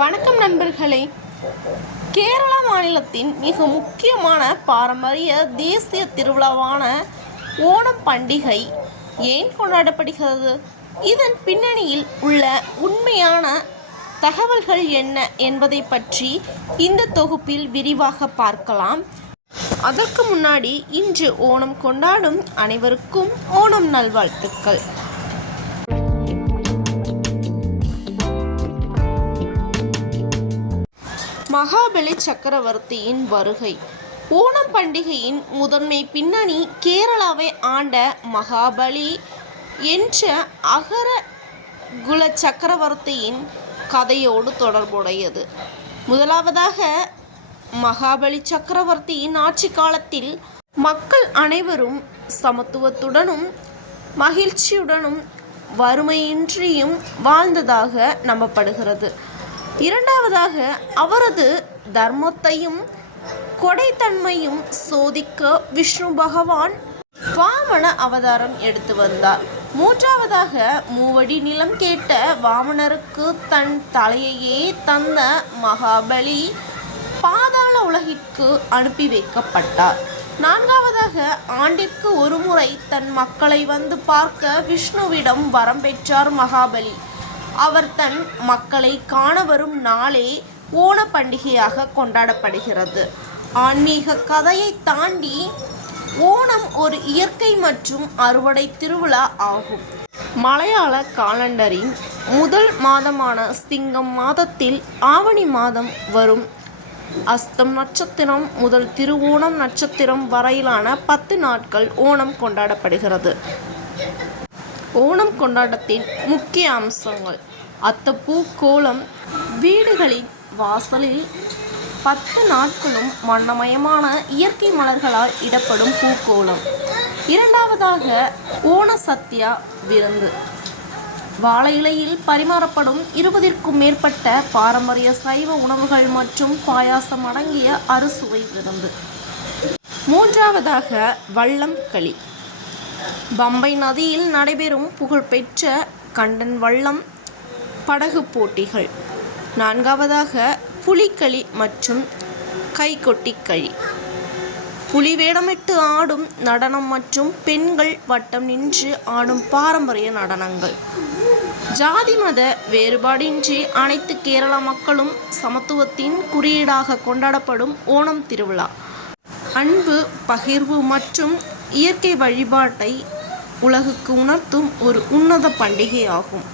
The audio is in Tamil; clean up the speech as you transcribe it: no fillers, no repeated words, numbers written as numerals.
வணக்கம் நண்பர்களே. கேரளா மாநிலத்தின் மிக முக்கியமான பாரம்பரிய தேசிய திருவிழாவான ஓணம் பண்டிகை ஏன் கொண்டாடப்படுகிறது, இதன் பின்னணியில் உள்ள உண்மையான தகவல்கள் என்ன என்பதை பற்றி இந்த தொகுப்பில் விரிவாக பார்க்கலாம். அதற்கு முன்னாடி இன்று ஓணம் கொண்டாடும் அனைவருக்கும் ஓணம் நல்வாழ்த்துக்கள். மகாபலி சக்கரவர்த்தியின் வருகை. ஓணம் பண்டிகையின் முதன்மை பின்னணி கேரளாவை ஆண்ட மகாபலி என்ற அகரகுல சக்கரவர்த்தியின் கதையோடு தொடர்புடையது. முதலாவதாக, மகாபலி சக்கரவர்த்தியின் ஆட்சி காலத்தில் மக்கள் அனைவரும் சமத்துவத்துடனும் மகிழ்ச்சியுடனும் வறுமையின்றியும் வாழ்ந்ததாக நம்பப்படுகிறது. இரண்டாவதாக, அவரது தர்மத்தையும் கொடைத்தன்மையும் சோதிக்க விஷ்ணு பகவான் வாமன அவதாரம் எடுத்து வந்தார். மூன்றாவதாக, மூவடி நிலம் கேட்ட வாமனருக்கு தன் தலையையே தந்த மகாபலி பாதாள உலகிற்கு அனுப்பி வைக்கப்பட்டார். நான்காவதாக, ஆண்டிற்கு ஒரு முறை தன் மக்களை வந்து பார்க்க விஷ்ணுவிடம் வரம் பெற்றார் மகாபலி. அவர் தன் மக்களை காண வரும் நாளே ஓண பண்டிகையாக கொண்டாடப்படுகிறது. ஆன்மீக கதையை தாண்டி ஓணம் ஒரு இயற்கை மற்றும் அறுவடை திருவிழா ஆகும். மலையாள காலண்டரின் முதல் மாதமான சிங்கம் மாதத்தில் ஆவணி மாதம் வரும் அஸ்தம் நட்சத்திரம் முதல் திருவோணம் நட்சத்திரம் வரையிலான 10 நாட்கள் ஓணம் கொண்டாடப்படுகிறது. ஓணம் கொண்டாட்டத்தின் முக்கிய அம்சங்கள்: அத்தப்பூ கோலம். வீடுகளின் வாசலில் 10 நாட்களும் வண்ணமயமான இயற்கை மலர்களால் இடப்படும் பூக்கோலம். இரண்டாவதாக, ஓண சத்யா விருந்து. வாழை இலையில் பரிமாறப்படும் 20ற்கும் மேற்பட்ட பாரம்பரிய சைவ உணவுகள் மற்றும் பாயாசம் அடங்கிய அறுசுவை விருந்து. மூன்றாவதாக, வள்ளம் களி. பம்பை நதியில் நடைபெறும் புகழ்பெற்ற கண்டன் வள்ளம் படகு போட்டிகள். நான்காவதாக, புலிக்களி மற்றும் கைகொட்டிக்களி. புலி வேடமிட்டு ஆடும் நடனம் மற்றும் பெண்கள் வட்டம் நின்று ஆடும் பாரம்பரிய நடனங்கள். ஜாதி மத வேறுபாடின்றி அனைத்து கேரள மக்களும் சமத்துவத்தின் குறியீடாக கொண்டாடப்படும் ஓணம் திருவிழா அன்பு, பகிர்வு மற்றும் இயற்கை வழிபாட்டை உலகுக்கு உணர்த்தும் ஒரு உன்னத பண்டிகை ஆகும்.